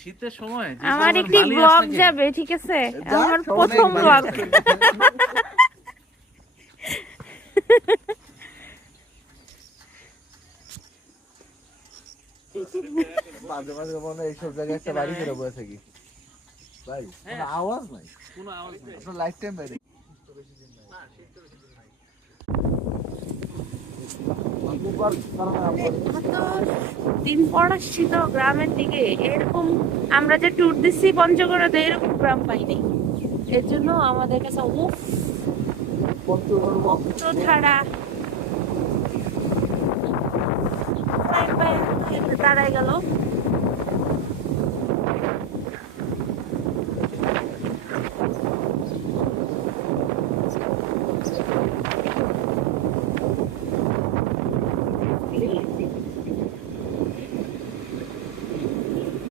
শীতের সময় আমার একটি ব্লগ যাবে, ঠিক আছে? আমার প্রথম ব্লগ। মাঝে মাঝে মনে এইসব জায়গায় একটা বাড়ি করে বসে থাকি ভাই, কোনো আওয়াজ নাই, কোনো আওয়াজ নেই। আপনার লাইফ টাইম বাইরে দিন পর আসছি তো গ্রামের দিকে, এরকম আমরা যে ট্যুর দিচ্ছি পঞ্চগড়ে এরকম গ্রাম পাইনি। এর জন্য আমাদের কাছে উফ ধারা দাঁড়ায় গেল।